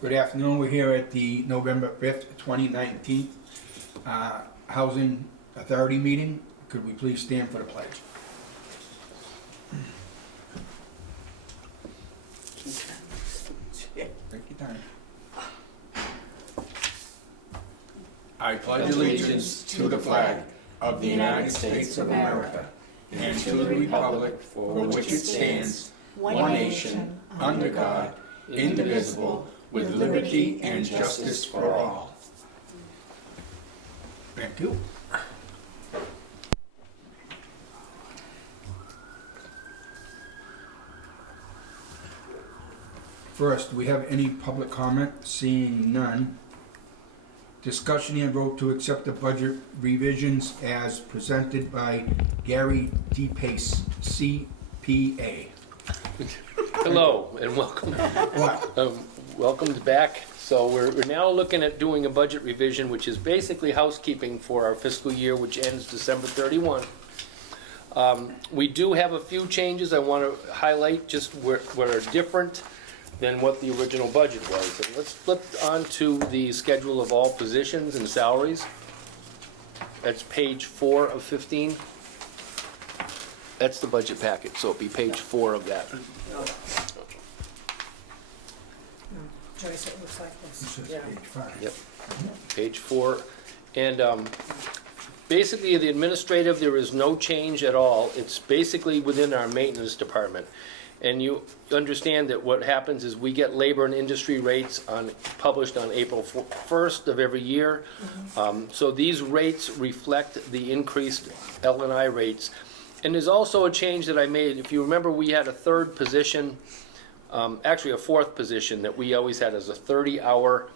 Good afternoon. We're here at the November 5th, 2019 Housing Authority meeting. Could we please stand for the pledge? Take your time. I pledge allegiance to the flag of the United States of America and to the republic for which it stands, one nation, under God, indivisible, with liberty and justice for all. Thank you. First, do we have any public comment? Seeing none. Discussion and vote to accept the budget revisions as presented by Gary D. Pace, CPA. Hello and welcome. What? Welcome back. So we're now looking at doing a budget revision, which is basically housekeeping for our fiscal year, which ends December 31. We do have a few changes I want to highlight, just what are different than what the original budget was. And let's flip on to the schedule of all positions and salaries. That's page 4 of 15. That's the budget packet, so it'll be page 4 of that. Joyce, it looks like this. This is Yeah. page 5. Yep, page 4. And basically, the administrative, there is no change at all. It's basically within our maintenance department. And you understand that what happens is we get labor and industry rates published on April 1st of every year. So these rates reflect the increased L&I rates. And there's also a change that I made. If you remember, we had a third position, actually a fourth position that we always had as a 30-hour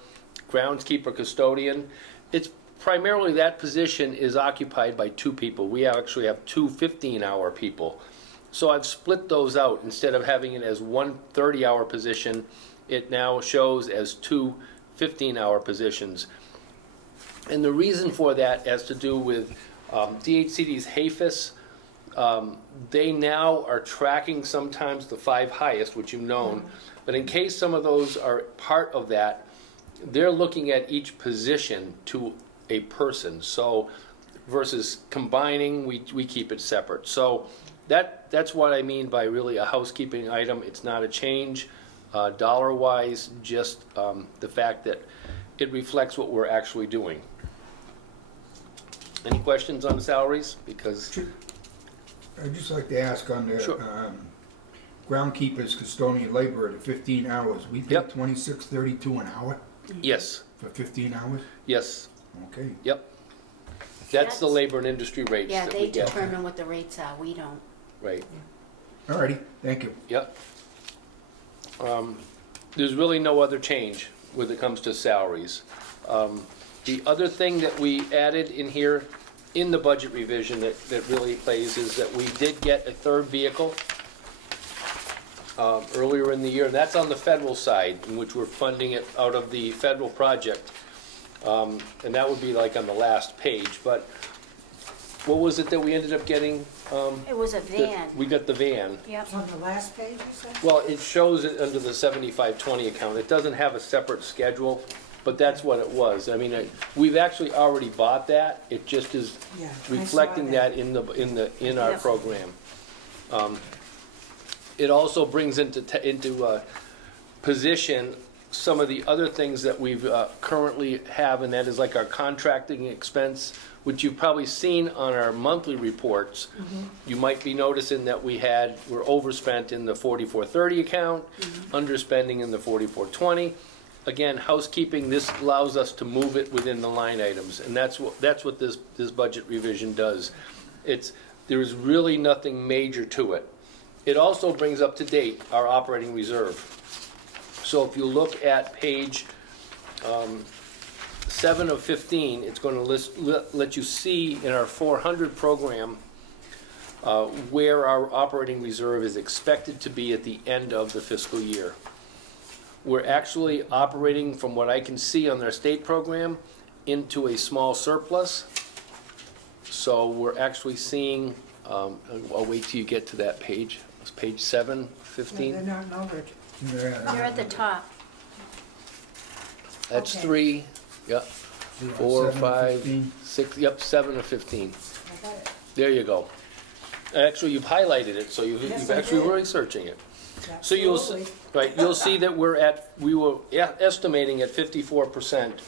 groundskeeper custodian. It's primarily that position is occupied by 2 people. We actually have 2 15-hour people. So I've split those out. Instead of having it as one 30-hour position, it now shows as 2 15-hour positions. And the reason for that has to do with DHCD's HAFIS. They now are tracking sometimes the 5 highest, which you've known, but in case some of those are part of that, they're looking at each position to a person. So versus combining, we keep it separate. So that's what I mean by really a housekeeping item. It's not a change dollar-wise, just the fact that it reflects what we're actually doing. Any questions on the salaries? Because I'd just like to ask on the Sure. Groundkeepers, custodian laborer, the 15 hours, we pay Yep. $26.32 an hour yes, for 15 hours? yes, Okay. yep. That's the labor and industry rates Yeah, that they we get. determine what the rates are, we don't. Right, Alrighty, thank you. yep. There's really no other change when it comes to salaries. The other thing that we added in here in the budget revision that really plays is that we did get a third vehicle earlier in the year. That's on the federal side, in which we're funding it out of the federal project. And that would be like on the last page. But what was it that we ended up getting? It was a van. We got the van. Yep. It's on the last page, you said? Well, it shows it under the 7520 account. It doesn't have a separate schedule, but that's what it was. I mean, we've actually already bought that. It just is Yeah, I saw reflecting that in our Yep. program. It also brings into position some of the other things that we've currently have, and that is like our contracting expense, which you've probably seen on our monthly reports. You might be noticing that we're overspent in the 4430 account, underspending in the 4420. Again, housekeeping, this allows us to move it within the line items, and that's what this budget revision does. There is really nothing major to it. It also brings up to date our operating reserve. So if you look at page 7 of 15, it's going to let you see in our 400 program where our operating reserve is expected to be at the end of the fiscal year. We're actually operating, from what I can see on their state program, into a small surplus. So we're actually seeing, I'll wait till you get to that page. It's page 7, 15. No, they're not numbered. They're at the top. That's Okay. 3, yep, So you're 4, 7, 5, 15. 6, yep, 7 or 15. I got it. There you go. Actually, you've highlighted it, so Yes, you've I actually did. researching it. So you'll, Absolutely. right, you'll see that we were estimating at 54%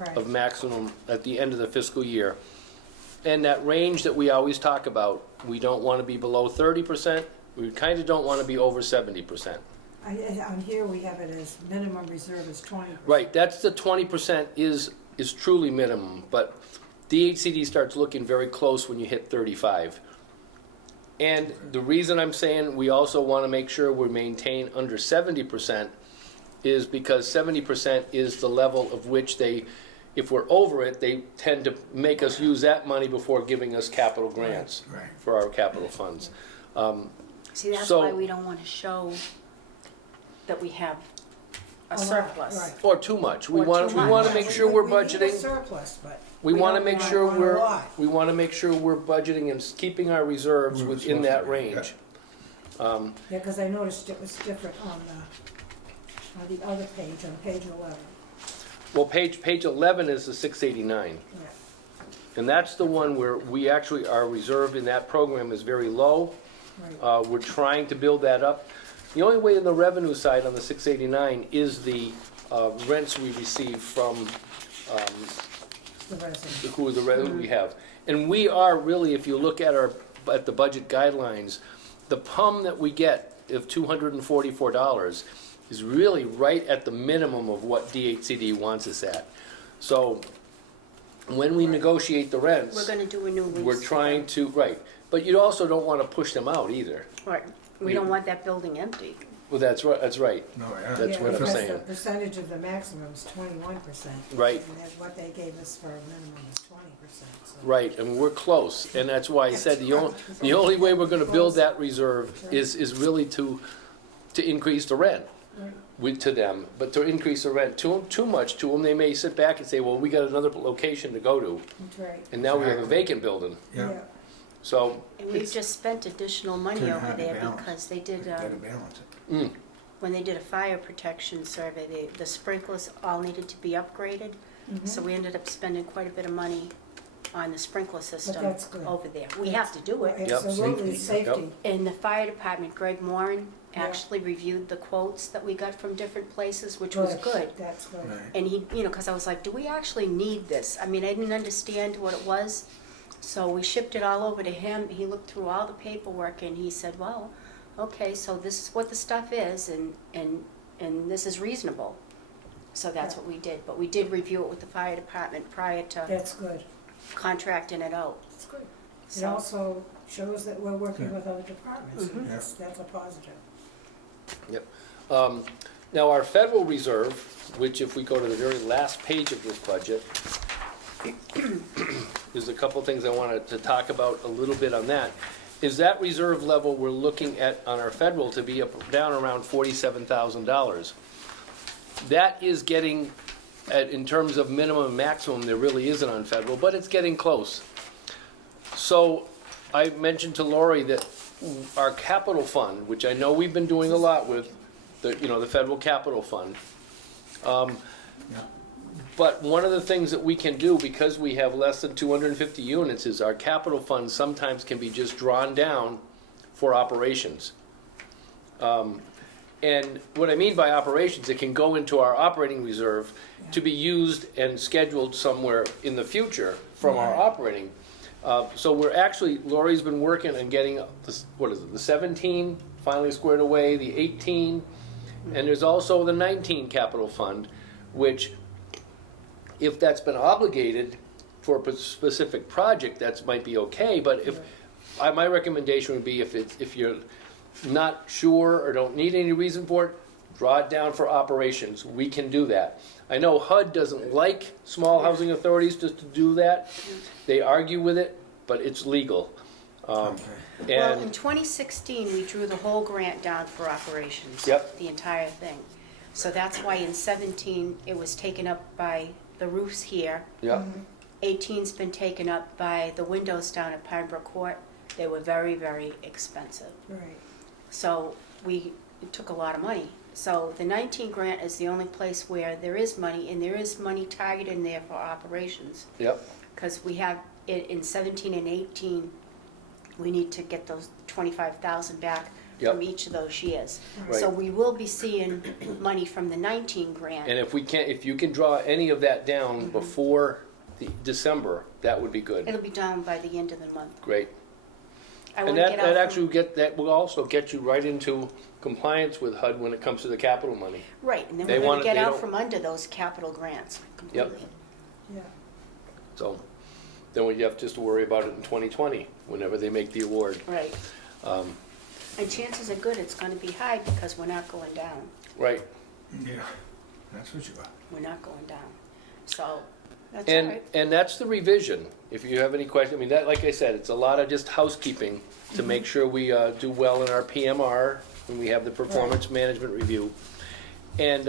of Right. maximum at the end of the fiscal year. And that range that we always talk about, we don't want to be below 30%, we kind of don't want to be over 70%. On here, we have it as minimum reserve is 20%. Right, that's the 20% is truly minimum, but DHCD starts looking very close when you hit 35. And the reason I'm saying we also want to make sure we maintain under 70% is because 70% is the level of which they, if we're over it, they tend to make us use that money before giving us capital grants Right. for our capital funds. See, that's So- why we don't want to show that we have a A lot, surplus. right. Or too much. We Or want too to, we want to much. make sure we're We need a budgeting. surplus, but We we want to don't make want- sure want a we're, lot. we want to make sure we're budgeting and keeping our reserves We're within that supposed to be, range. yeah, because I noticed it was different on the other page, on page 11. Well, page 11 is the 689. Yeah, And that's the one where we actually, our reserve in that program is very low. right. We're trying to build that up. The only way in the revenue side on the 689 is the rents we receive from The resident. who the revenue we have. And we are really, if you look at at the budget guidelines, the PUM that we get of $244 is really right at the minimum of what DHCD wants us at. So when we negotiate the rents, We're gonna do a new lease. we're trying to, right, but you also don't want to push them out either. Right, we don't want that building empty. Well, that's right, that's right, No, yeah. That's Yeah, what I'm because saying. the percentage of the maximum is 21%. right, And that's what they gave us for a minimum is 20%, so. right, and we're close, and that's why I said the only way we're gonna build that reserve is really to increase the rent Right. to them, but to increase the rent too much to them, they may sit back and say, well, we got another location to go to, That's right. and now we have a Exactly. vacant building, Yeah. so, And we've just spent additional money Couldn't over have the there balance. because they did, Gotta balance it. when they did a fire protection survey, the sprinklers all needed to be upgraded. Mhm. So we ended up spending quite a bit of money on the sprinkler system that's good. over there. We have to do it. Absolutely, Safety, safety. In the fire department, Greg Moran Yeah. actually reviewed the quotes that we got from different places, which was good. That's good. Right. And he, because I was like, do we actually need this? I mean, I didn't understand what it was. So we shipped it all over to him. He looked through all the paperwork and he said, well, okay, so this is what the stuff is and this is reasonable. So that's Yeah. what we did. But we did review it with the fire department prior to That's good. contracting it out. That's good. It So, also shows that we're working Yeah. with other departments. Mhm. That's a positive. now our Federal Reserve, which if we go to the very last page of this budget, there's a couple things I wanted to talk about a little bit on that. Is that reserve level we're looking at on our federal to be down around $47,000. That is getting, in terms of minimum and maximum, there really isn't on federal, but it's getting close. So I mentioned to Lori that our capital fund, which I know we've been doing a lot with, the federal capital fund. Yeah. But one of the things that we can do, because we have less than 250 units, is our capital fund sometimes can be just drawn down for operations. And what I mean by operations, it can go into our operating reserve to be used and scheduled somewhere in the future from our operating. So we're actually, Lori's been working on getting, the 17 finally squared away, the 18, and there's also the 19 capital fund, which, if that's been obligated for a specific project, that might be okay, but my recommendation would be if you're not sure or don't need any reason for it, draw it down for operations. We can do that. I know HUD doesn't like small housing authorities just to do that. They argue with it, but it's legal. Okay. well, in And, 2016, we drew the whole grant down for operations. Yep. The entire thing. So that's why in 17, it was taken up by the roofs here. yeah, 18's been taken up by the windows down at Pine Brook Court. They were very, very expensive. Right. So it took a lot of money. So the 19 grant is the only place where there is money, and there is money targeted in there for operations. Yep, Because we have it in 17 and 18, we need to get those 25,000 back from Yep. each of those years. Right. So we will be seeing money from the 19 grant. and if you can draw any of that down before December, that would be good. It'll be down by the end of the month. Great. I And want to that, get that out actually that will also get you right into compliance with HUD when it comes to the capital money. right, and then They we're want going it- to get they out don't- from under those capital grants completely. Yeah. So then we have just to worry about it in 2020, whenever they make the award. Right. Um, And chances are good it's going to be high because we're not going down. Right. Yeah, that's what you are. We're not going down. So that's all right. And that's the revision. If you have any questions, I mean, that, like I said, it's a lot of just housekeeping to make sure we do well in our PMR when we have the performance management review. And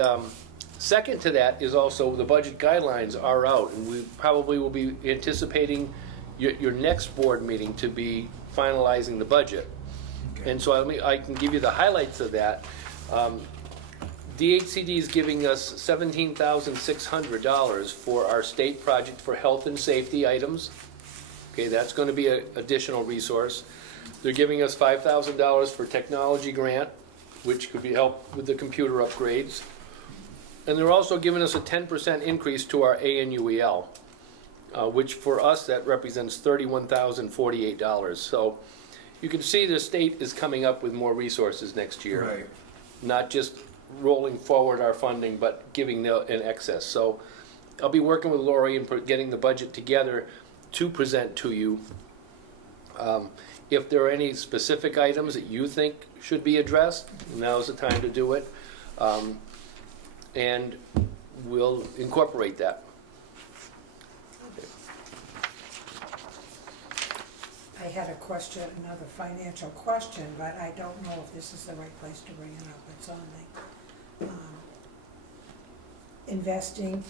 second to that is also the budget guidelines are out, and we probably will be anticipating your next board meeting to be finalizing the budget. Okay. And so I can give you the highlights of that. DHCD is giving us $17,600 for our state project for health and safety items. Okay, that's going to be an additional resource. They're giving us $5,000 for technology grant, which could be help with the computer upgrades. And they're also giving us a 10% increase to our ANUEL, which for us, that represents $31,048. So you can see the state is coming up with more resources next year. Right. Not just rolling forward our funding, but giving an excess. So I'll be working with Lori and getting the budget together to present to you. If there are any specific items that you think should be addressed, now's the time to do it. And we'll incorporate that. I had a question, another financial question, but I don't know if this is the right place to bring it up. It's on the investing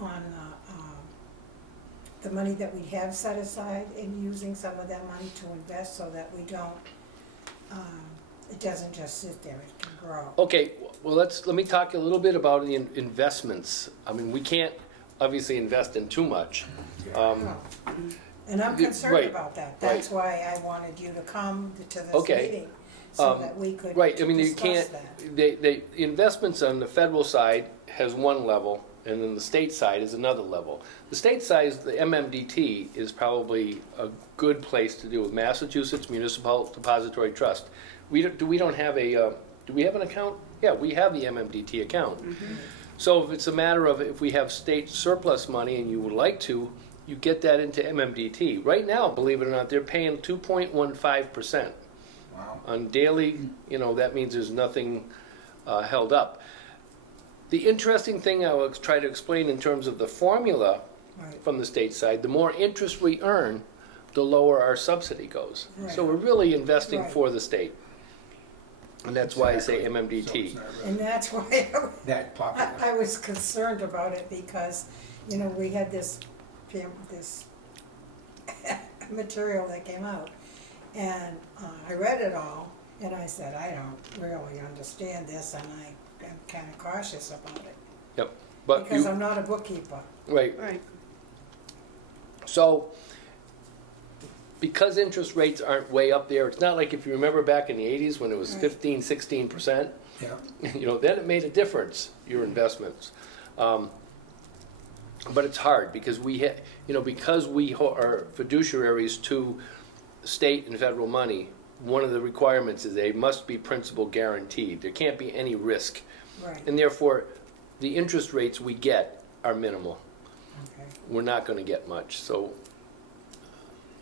on the money that we have set aside and using some of that money to invest so that we don't, it doesn't just sit there, it can grow. Okay, well, let me talk a little bit about the investments. I mean, we can't obviously invest in too much. No. And I'm concerned right, about that. That's why I wanted you to come to this Okay. meeting, so that we could Right, I mean, you discuss can't, that. the investments on the federal side has one level, and then the state side is another level. The state side, the MMDT, is probably a good place to do with Massachusetts Municipal Depository Trust. We don't have do we have an account? Yeah, we have the MMDT account. So if it's a matter of if we have state surplus money and you would like to, you get that into MMDT. Right now, believe it or not, they're paying 2.15%. Wow. On daily, that means there's nothing held up. The interesting thing I will try to explain in terms of the formula Right. from the state side, the more interest we earn, the lower our subsidy goes. So we're really investing Right. for the state. And that's why I say So MMDT. it's not really And that's why that popular. I was concerned about it because, we had this material that came out. And I read it all, and I said, I don't really understand this, and I am kind of cautious about it. Yep. But Because you, I'm not a bookkeeper. right. Right. So, because interest rates aren't way up there, it's not like if you remember back in the 80s when it was Right. 15, 16%. Yeah. Then it made a difference, your investments. But it's hard because because we are fiduciaries to state and federal money, one of the requirements is they must be principal guaranteed. There can't be any risk. Right, And therefore, the interest rates we get are minimal. okay. We're not going to get much. So,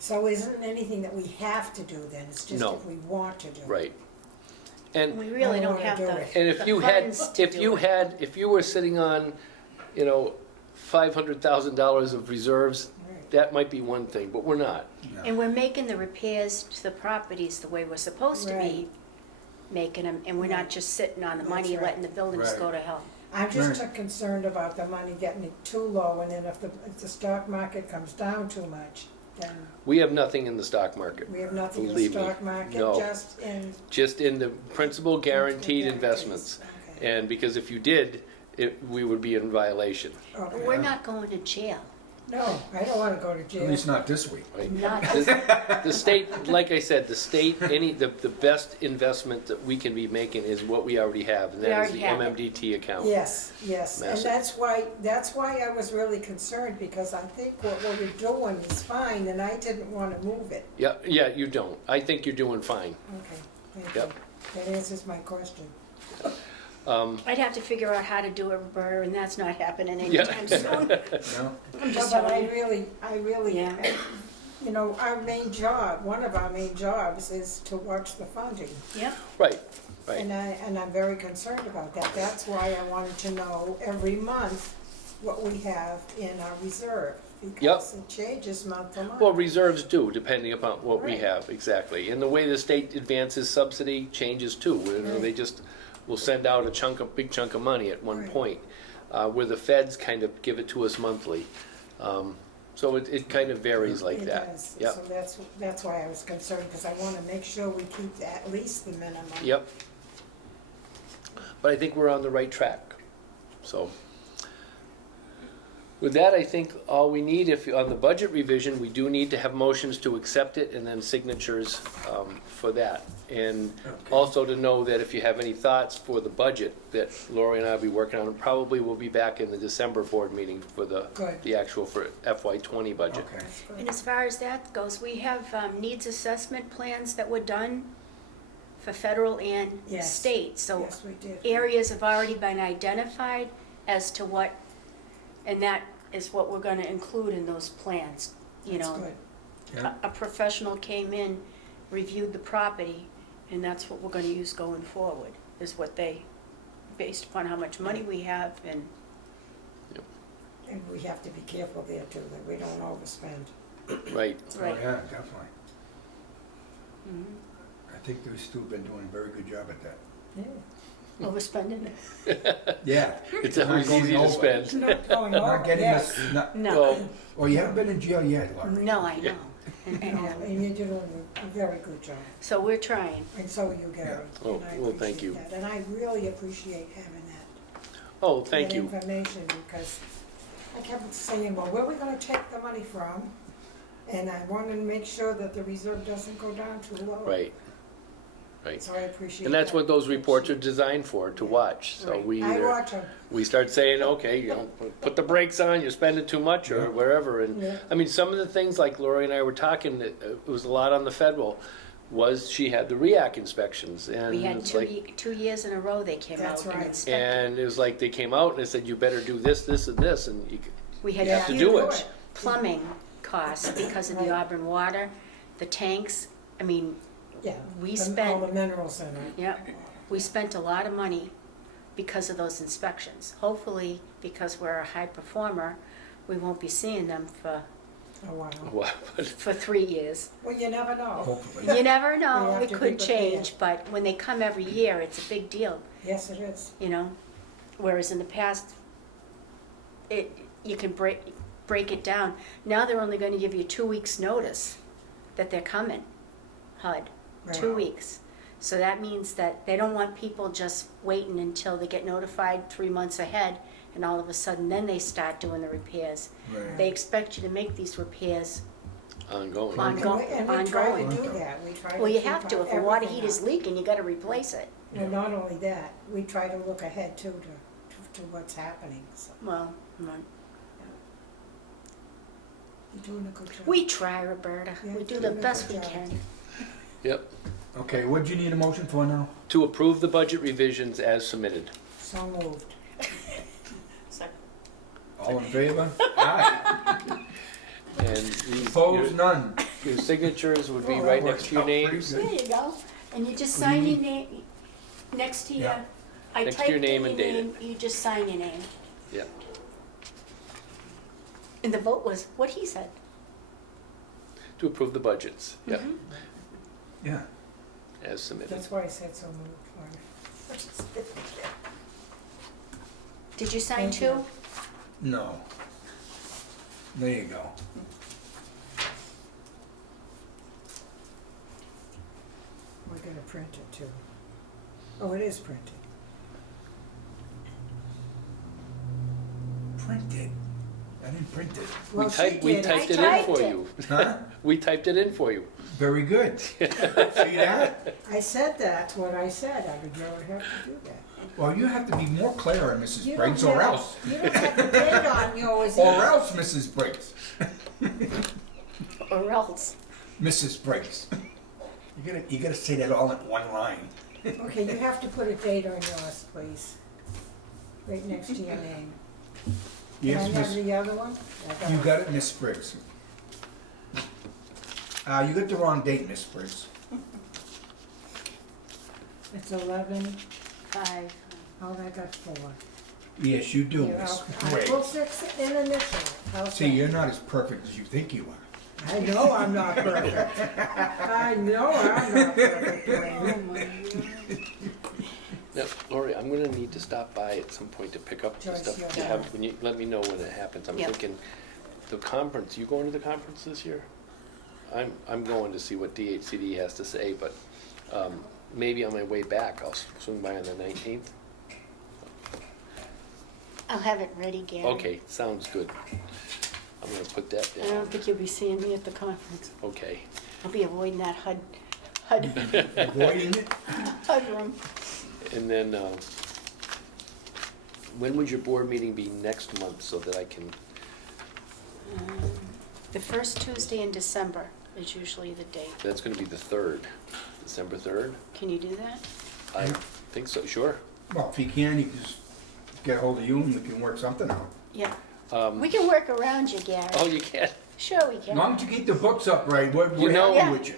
So isn't anything that we have to do then, it's just No. if we want to do it? right. And We really I don't wanna have do the it. And if the you had, funds to do it. if you were sitting on, $500,000 of reserves, Right. that might be one thing, but we're not. Yeah. And we're making the repairs to the properties the way we're supposed to be Right. making them, and we're not Right. just sitting on the That's money and right. letting the buildings Right. go to hell. I'm just Right. concerned about the money getting too low, and then if the stock market comes down too much, then We have nothing in the stock market. we have nothing in the Believe me, stock market, no. just in. The principal guaranteed guarantees. investments. Okay. And because if you did, we would be in violation. Okay. We're not going to jail. No, I don't wanna go to At jail. least not this week. Right? Not The state, like I said, the best investment that we can be making is what we already have, and We that is already the have it. MMDT account. Yes, yes, and Massive. that's why I was really concerned, because I think what you're doing is fine, and I didn't wanna move it. Yeah, you don't. I think you're doing fine. Okay, thank Yep. you. That answers my question. I'd have to figure out how to do it, Roberta, and that's not happening Yeah. anytime soon. No? I'm just But telling you. I really, Yeah. you know, our main job, one of our main jobs is to watch the funding. Yep, Right, And right. I'm very concerned about that. That's why I wanted to know every month what we have in our reserve. Because it changes month to month. Well, reserves do, depending upon what we Right. have, exactly. And the way the state advances subsidy changes too. You know, they just will send out big chunk of money at one Right. point, where the feds kind of give it to us monthly. So it kind of varies like It that. does. Yep, So that's why I was concerned, because I want to make sure we keep at least the minimum. yep. But I think we're on the right track, so. With that, I think all we need, on the budget revision, we do need to have motions to accept it and then signatures for that. And also to know that if you have any thoughts for the budget that Lori and I will be working on, probably we'll be back in the December board meeting for Good. the actual for FY20 budget. Okay. and as far as that goes, we have needs assessment plans that were done for federal and Yes. state. So Yes, we did. areas have already been identified as to what, and that is what we're gonna include in those plans, you That's know. good. Yeah. A professional came in, reviewed the property, and that's what we're gonna use going forward, is what they, based upon how much money we have and, And we have to be careful there too, that we don't overspend. Right. Oh, right. yeah, definitely. Mhm. I think those two have been doing a very good job at that. Yeah. Overspending it. Yeah. It's Not always going easy to over. spend. Not going Not over, getting yes. this, not, No, Well, well, you haven't been in jail yet, Laurie. no, I know. And, No, and you're doing a very good job, so we're trying. and so are you, Gary. Yeah. And I Well, thank appreciate you. that. And I really appreciate having that. Oh, thank that you. information, because I kept saying, well, where are we gonna take the money from? And I wanted to make sure that the reserve doesn't go down too low. Right, right. So I appreciate that. And that's what those reports are designed for, to watch. So Right. we I either, watch them. we start saying, okay, you know, put the brakes on, you're spending too much or Yeah. wherever. And Yeah. I mean, some of the things like Lori and I were talking, it was a lot on the federal, was she had the REAC inspections. And We had it's like, 2 years in a row they came That's out and right. inspected. and it was like they came out and they said, you better do this, this, and this. And you, We had you have to huge do it. plumbing costs because of the Right. Auburn water, the tanks. I mean, Yeah. We All spent- the minerals in it. yeah, we spent a lot of money because of those inspections. Hopefully, because we're a high performer, we won't be seeing them Oh, wow. wow. for 3 years. Well, you never know. Hopefully. You never We know, have it to be could prepared. change, but when they come every year, it's a big deal, Yes, it is. you know? Whereas in the past, you can break it down. Now they're only gonna give you 2 weeks' notice that they're coming, HUD, 2 Right. weeks. So that means that they don't want people just waiting until they get notified 3 months ahead, and all of a sudden then they start doing the repairs. Right. They expect you to make these repairs. Ongoing. On- And we try ongoing. to do that. We try to Well, you keep have to, if a water everything heater's up. leaking, you gotta replace it. Well, not only that, we try to look ahead too, to what's happening, so Well, you're doing a good job. we try, Roberta, Yeah, we do you're the doing a best good we job. can. Yep. Okay, what do you need a motion for now? To approve the budget revisions as submitted. So moved. All in favor? Aye. And these, Opposed, none. your signatures would be Oh, right that next to your worked out pretty names. good. There you go, and you just What do you sign your need? name, next to your, Yeah. I Next to typed your in name your and date it. name, you just sign your name. Yeah. And the vote was what he said. To approve the budgets. Yep. Mhm. Yeah. As submitted. That's why I said so moved. Did you sign Thank you. too? No. There you go. get it printed too. Oh, it is printed. Printed? I didn't print it. Well, she We did. typed I it in typed for it. you. Huh? We typed it in for you. Very good. See that? I said that's what I said, I would never have to do that. Well, you have to be more clear, Mrs. You Briggs, don't or have- else. You don't have to date on yours Or either. else, Mrs. Briggs. Or else. Mrs. Briggs. You gotta say that all in one line. Okay, you have to put a date on yours, please. Right next to your name. Can I Yes, have Miss. the other one? I You got it, Miss Briggs. You got the wrong date, Miss Briggs. It's 11, 5. oh, I got 4. Yes, you do, Here, Miss I'll Briggs. put 6 in initial. How's See, that? you're not as perfect as you think you are. I know I'm not perfect. I know I'm not perfect, Dwayne. Now, Lori, I'm gonna need to stop by at some point to pick up the Joyce, stuff. you're You have, when you, let me know when it happens. I'm Yep. thinking, the conference, you going to the conference this year? I'm going to see what DHCD has to say, but, maybe on my way back, I'll swing by on the 19th. I'll have it ready, Gary. Okay, sounds good. I'm gonna put that I don't down. think you'll be seeing me at the conference. Okay. I'll be avoiding that HUD Avoiding it? room. And then, when would your board meeting be next month so that I can, The first Tuesday in December is usually the date. that's gonna be the 3rd, December 3rd? Can you do that? I think so, sure. Well, if you can, you can just get hold of you and we can work something out. Yeah. We can work around you, Gary. Oh, you can? Sure we As can. long as you keep the books up right, we're You know- happy with you.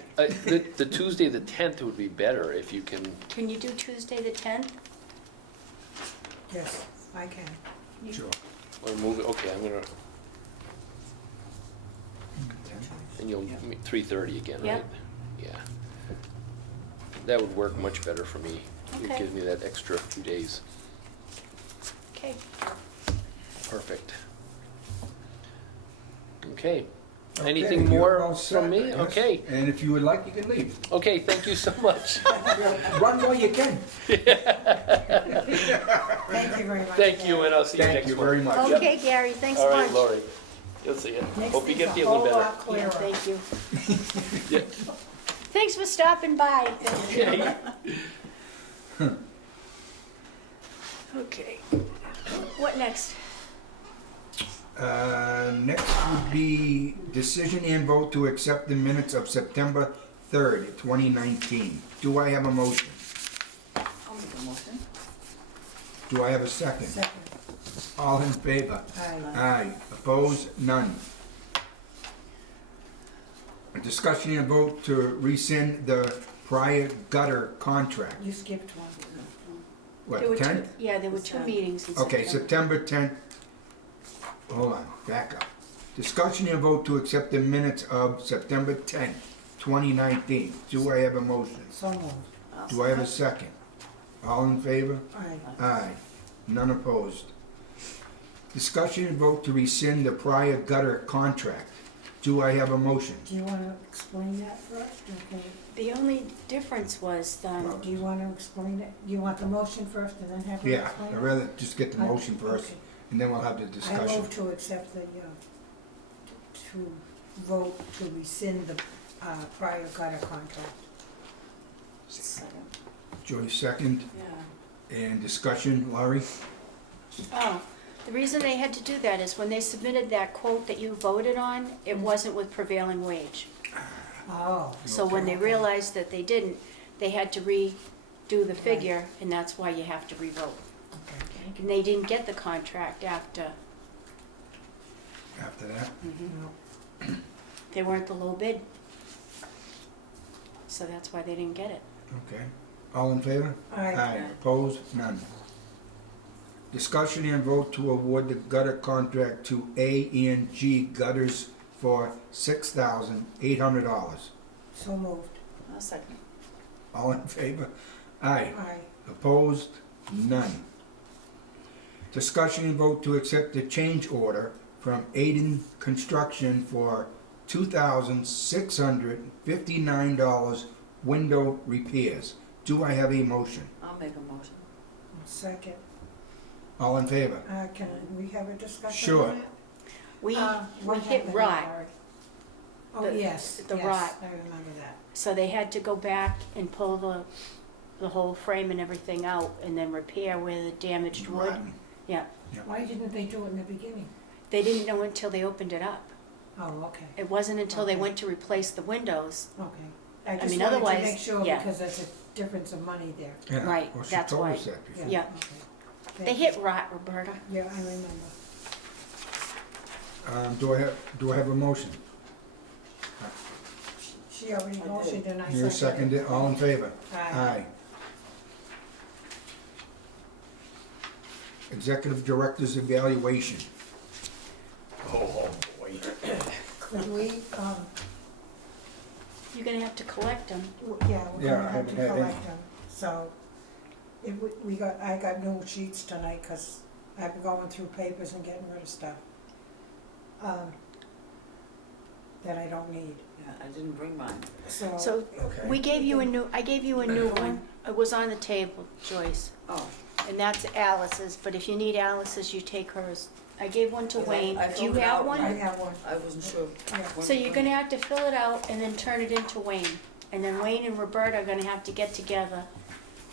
The Tuesday, the 10th would be better if you can, Can you do Tuesday the 10th? Yes, I can. Sure. or move it, okay, I'm gonna, and you'll, 3:30 again, Yeah. right? Yeah. That would work much better for me. It Okay. gives me that extra few days. Okay. Perfect. Okay. Okay, Anything you're all more set, from me? yes. Okay. And if you would like, you can leave. Okay, thank you so much. Run while you can. Thank you very much. Thank you, and I'll see you Thank next you month. very much. Yep. Okay, Gary, thanks a All bunch. right, Lori. You'll see you. Makes Hope you things get feeling whole better. lot Yeah, clearer. thank you. Yeah. Thanks for stopping by. Okay. Okay. What next? Next would be decision and vote to accept the minutes of September 3rd, 2019. Do I have a motion? I'll make a motion. Do I have a second? Second. All in favor? Aye. Aye. Opposed? None. A discussion and vote to rescind the prior gutter contract. You skipped one. There were What, two- 10th? Yeah, there were two Ten. meetings in Okay, September. September 10th. Hold on, back up. Discussion and vote to accept the minutes of September 10th, 2019. Do I have a motion? So moved. Do I have a second? All in favor? Aye. Aye. None opposed. Discussion and vote to rescind the prior gutter contract. Do I have a motion? Do you want to explain that first? Okay. The only difference was, Do you want to explain it? Do you want the motion first and then have her Yeah, explain I'd it? rather just get the motion first, Okay. and then we'll have the I discussion. move to accept the, to vote to rescind the prior gutter contract. Second. Joyce, second. Yeah. And discussion, Laurie? oh, the reason they had to do that is when they submitted that quote that you voted on, it wasn't with prevailing wage. Oh, So when they realized that they didn't, they had to redo the figure, and that's why you have to revote. okay. And they didn't get the contract after, After that? No. they weren't the low bid. So that's why they didn't get it. Okay. All in favor? Aye. Opposed? None. Discussion and vote to award the gutter contract to A&G Gutters for $6,800. So moved. I'll second. All in favor? Aye. Aye. Opposed? None. Discussion and vote to accept the change order from Aiden Construction for $2,659 window repairs. Do I have a motion? I'll make a motion. Second. All in favor? Can we have a discussion Sure. on that? We What hit happened rot, there? Oh, The- yes, the yes, rot. I remember that. so they had to go back and pull the whole frame and everything out and then repair where the damaged wood. Rotten. Yeah, Why didn't they do it in the beginning? they didn't know until they opened it up. Oh, okay, It wasn't until they Okay. went to replace the windows. okay. I just mean, wanted to otherwise, make sure yeah. because there's a difference of money there. Yeah, Right, well, she that's told why. us that before. Yeah. Okay. They hit rot, Roberta. Yeah, I remember. Do I have a motion? She already I did. motioned and I You seconded. seconded, all in favor? Aye. Executive Director's evaluation. Oh, boy. Could we, You're gonna have to collect them. yeah, we're Yeah, gonna I have to haven't had collect them, so. If I got new sheets tonight, cause I've been going through papers and getting rid of stuff. That I don't need, Yeah, I didn't bring mine. so. So Okay. I gave you a new one. It was on the table, Joyce. Oh. And that's Alice's, but if you need Alice's, you take hers. I gave one to Yeah, Wayne. I Do you filled it have out. I one? have one, I wasn't sure. yeah. So you're gonna have to fill it out and then turn it into Wayne. And then Wayne and Roberta are gonna have to get together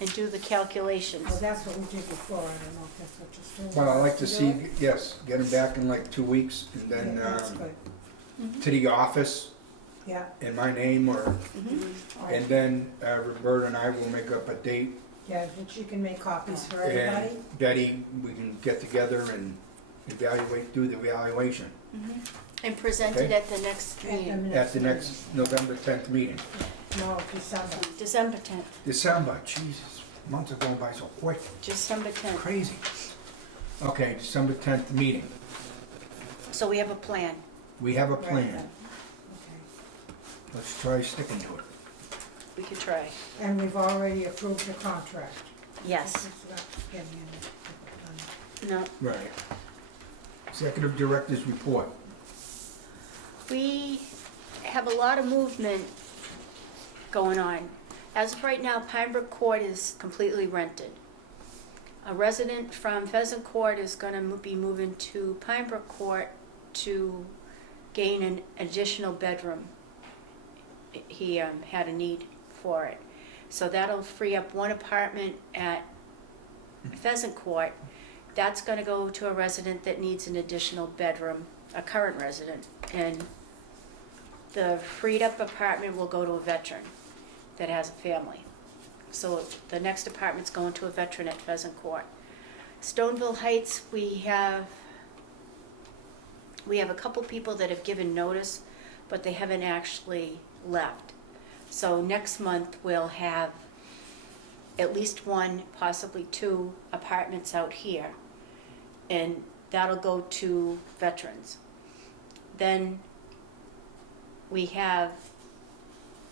and do the calculations. Oh, that's what we did before, I don't know if that's what you're still. Well, I'd like to do see, it? yes, get him back in like 2 weeks, and then, Yeah, that's good, to the office yeah. in my name, or, Mhm. and then Roberta and I will make up a date, Yeah, but you can make copies for everybody. and Betty, we can get together and do the evaluation Mhm. And present it Okay. at the next meeting, at the next November 10th meeting. No, December. December 10th, December, Jesus, months are going by so quick, December 10th. crazy. Okay, December 10th meeting. So we have a plan. We have a Right, plan. okay. Let's try sticking to it. We could try. And we've already approved the contract. Yes. It's not getting in. No. Right. Executive Director's report. We have a lot of movement going on. As of right now, Pine Brook Court is completely rented. A resident from Pheasant Court is gonna be moving to Pine Brook Court to gain an additional bedroom. He had a need for it. So that'll free up one apartment at Pheasant Court. That's gonna go to a resident that needs an additional bedroom, a current resident. And the freed up apartment will go to a veteran that has a family. So the next apartment's going to a veteran at Pheasant Court. Stoneville Heights, we have a couple people that have given notice, but they haven't actually left. So next month, we'll have at least one, possibly two apartments out here. And that'll go to veterans. Then we have,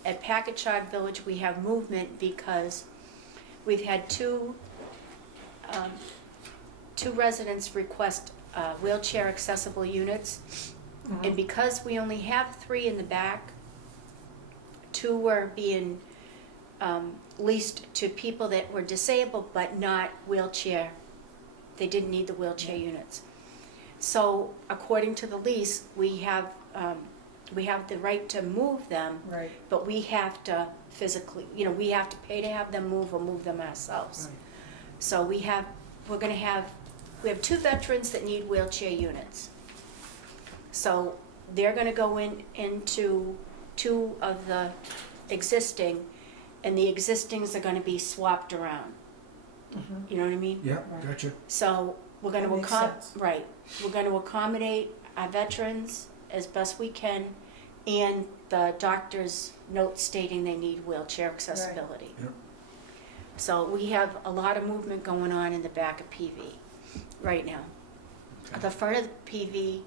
at Packagug Village, we have movement because we've had two residents request wheelchair accessible units. And because we only have 3 in the back, 2 were being leased to people that were disabled but not wheelchair. They didn't need the wheelchair units. So according to the lease, we have the right to move them, Right, but we have to physically, we have to pay to have them move or move them ourselves. right. So we have 2 veterans that need wheelchair units. So they're gonna go into 2 of the existing, and the existings are gonna be swapped around. Mhm. You know what I mean? Yeah, Right. gotcha. So we're gonna That makes sense. we're gonna accommodate our veterans as best we can, and the doctor's note stating they need wheelchair accessibility. Yep. So we have a lot of movement going on in the back of PV right now. Okay. The front of the PV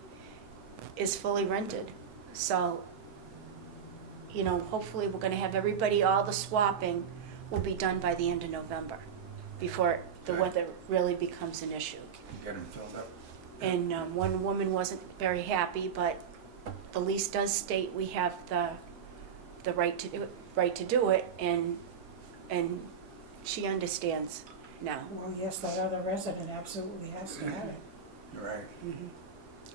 is fully rented, so, hopefully we're gonna have everybody, all the swapping will be done by the end of November, before the Okay. weather really becomes an issue. Get them filled up. And one woman wasn't very happy, but the lease does state we have the right to do it. right to do it, and she understands now. Well, yes, that other resident absolutely has to have it. Right.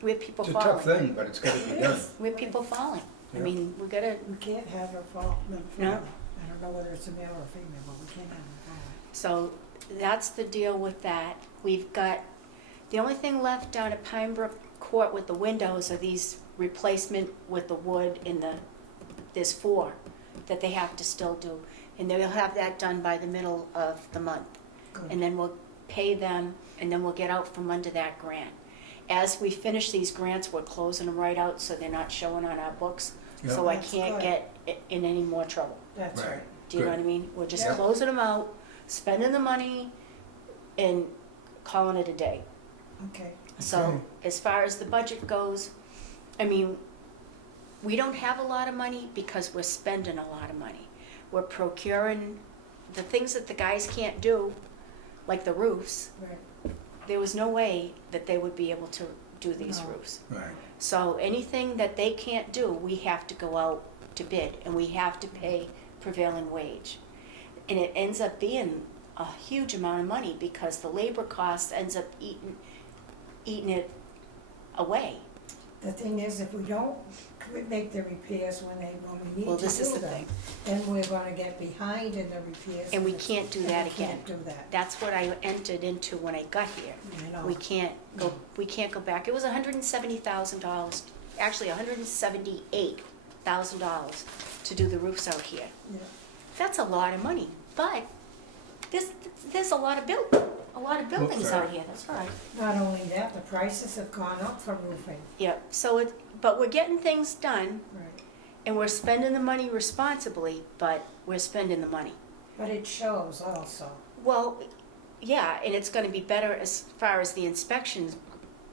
We have people It's a falling. tough thing, but it's gotta be done. We have people falling. I Yeah. mean, we gotta, We can't have her fall, them No. fall. I don't know whether it's a male or a female, but we can't have them fall. so that's the deal with that. We've got, the only thing left down at Pine Brook Court with the windows are these replacement with the wood in the, there's 4 that they have to still do. And they'll have that done by the middle of the month. Good. And then we'll pay them, and then we'll get out from under that grant. As we finish these grants, we're closing them right out, so they're not showing on our books. So I That's can't good. get in any more trouble. That's Right. right. Do you know Good. what I mean? We're just Yeah. closing them out, spending the money, and calling it a day. Okay. So Okay. as far as the budget goes, I mean, we don't have a lot of money because we're spending a lot of money. We're procuring the things that the guys can't do, like the roofs. Right. There was no way that they would be able to do these No. roofs. Right. So anything that they can't do, we have to go out to bid, and we have to pay prevailing wage. And it ends up being a huge amount of money because the labor cost ends up eating it away. The thing is, if we don't make the repairs when we need Well, to this is do the them, thing. then we're gonna get behind in the repairs. And we can't do that we again. can't do that. That's what I entered into when I got here. I know. We can't go back. It was $170,000, actually $178,000 to do the roofs out here. Yeah. That's a lot of money, but there's a lot of buildings out here, that's right. Not only that, the prices have gone up for roofing. Yep, so but we're getting things done, Right. and we're spending the money responsibly, but we're spending the money. But it shows also. Well, yeah, and it's gonna be better as far as the inspections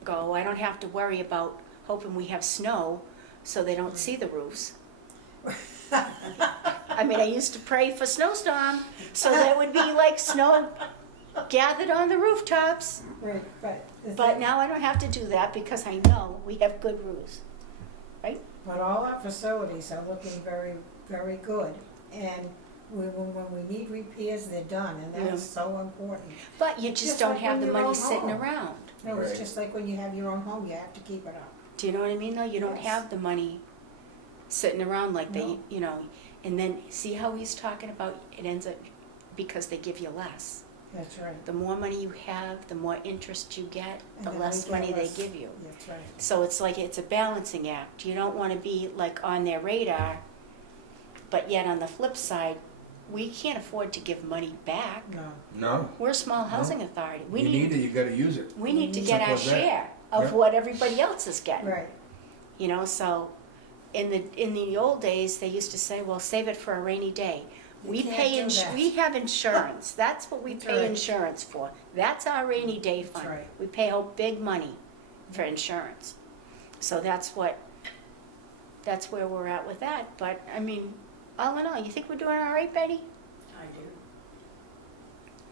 go. I don't have to worry about hoping we have snow so they don't see the roofs. I mean, I used to pray for snowstorm, so there would be like snow gathered on the rooftops. Right, but. But now I don't have to do that because I know we have good roofs, right? But all our facilities are looking very, very good. And when we need repairs, they're done, and Yeah. that's so important. But you just Just don't like have when the you're money on sitting home. around. No, it's Right. just like when you have your own home, you have to keep it up. Do you know what I mean, though? You don't Yes. have the money sitting around like they, No. you know, and then see how he's talking about it ends up because they give you less. That's right. The more money you have, the more interest you get, And the then less we get money they less. give you. That's right. So it's like it's a balancing act. You don't want to be like on their radar, but yet on the flip side, we can't afford to give money back. No. No. We're a small housing authority. You need it, you gotta use it. we need to get Simple our as that. share of Yep. what everybody else is getting. Right. You know, so in the old days, they used to say, well, save it for a rainy day. You We can't pay, do that. we have insurance. That's what we That's pay right. insurance for. That's our rainy day That's fund. right. We pay out big money for insurance. So that's where we're at with that. But, I mean, all in all, you think we're doing all right, Betty? I do.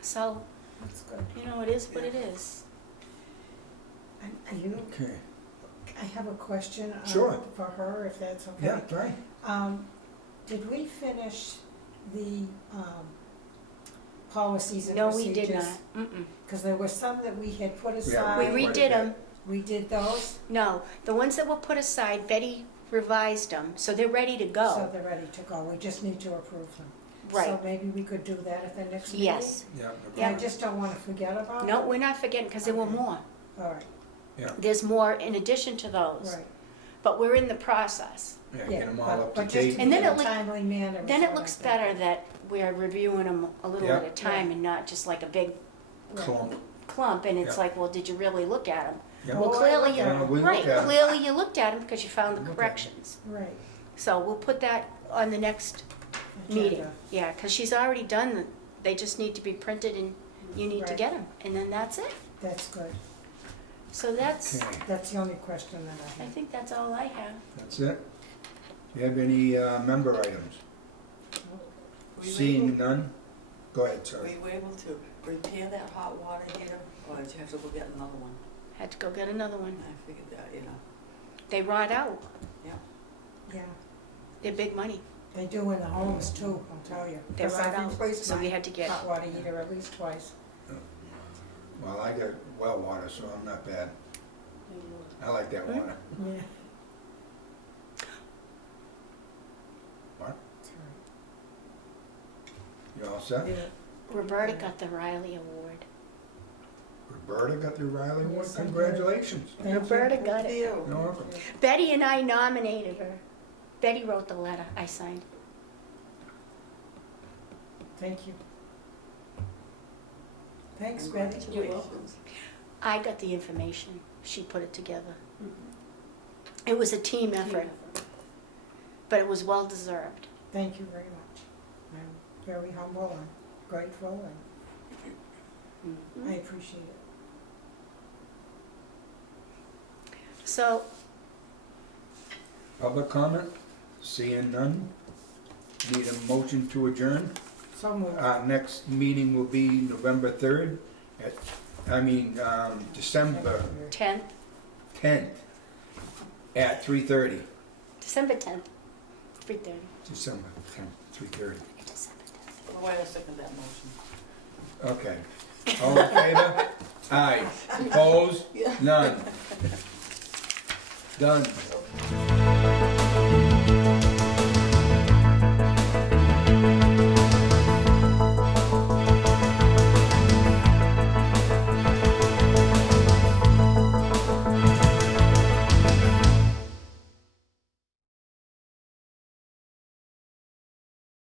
So, That's good. you know, it is what it is. You, Okay. I have a question. Sure. For her, if that's okay. Yeah, right. Did we finish the, policies and No, procedures? we did not. Mm-mm. Because there were some that we had put We aside. Quite a redid bit. them. We did those, No, the ones that were put aside, Betty revised them, so they're ready to so go. they're ready to go. We just need to approve them. Right. So maybe we could do that at the next meeting? Yes. Yeah. Yeah. I just don't want to forget about it. No, we're not forgetting, because there were Okay. more. All right, Yeah. There's more in addition to those. right. But we're in the process. Yeah, Yeah, get them all but- up to but just date. do And then it in it a look- timely manner. is Then it what looks I'm thinking. better that we're reviewing them a little Yeah. at a time and not just like a big Right. Clump. clump, and it's Yeah. like, well, did you really look at them? Yeah. Well, Oh, I clearly looked you, at 'em. We right, looked at 'em. clearly you looked at them because you found the Looked at 'em. corrections. Right. So we'll put that on the next meeting. Agenda. Yeah, because she's already done them. They just need to be printed and you need to Right. get them, and then that's it. That's good. So that's, Okay, That's the only question that I I have. think that's all I have. that's it. Do you have any member items? Were you Seeing able- none? Go ahead, Were sorry. you able to repair that hot water heater, or did you have to go get another one? Had to go get another one. I figured that, you know. They rot out. Yeah, They're big money. They do in the homes too, I'll tell you. They're 'Cause right I've out, replaced so we my had to get, hot water heater at least twice. Well, I got well water, so I'm not bad. I like that Hmm? water. Yeah. What? That's You all right. set? Yeah. Roberta got the Riley Award. Roberta got the Riley Award, Yes, I did. congratulations. Thank you. Roberta got it. You. You're welcome. Betty and I nominated her. Betty wrote the letter, I signed. Thank you. Thanks, Betty. You're welcome. I got the information. She put it together. It was a team effort, but it was well deserved. Thank you very much. I'm very humble and grateful, and I appreciate it. So, Public comment? Seeing none? Need a motion to adjourn? So moved. Our next meeting will be November 3rd, December 10th, 10th at 3:30. December 10th, 3:30. December 10th, 3:30. December 10th. Well, wait a second, that motion. Okay. All in favor? Aye. Opposed? None. Done.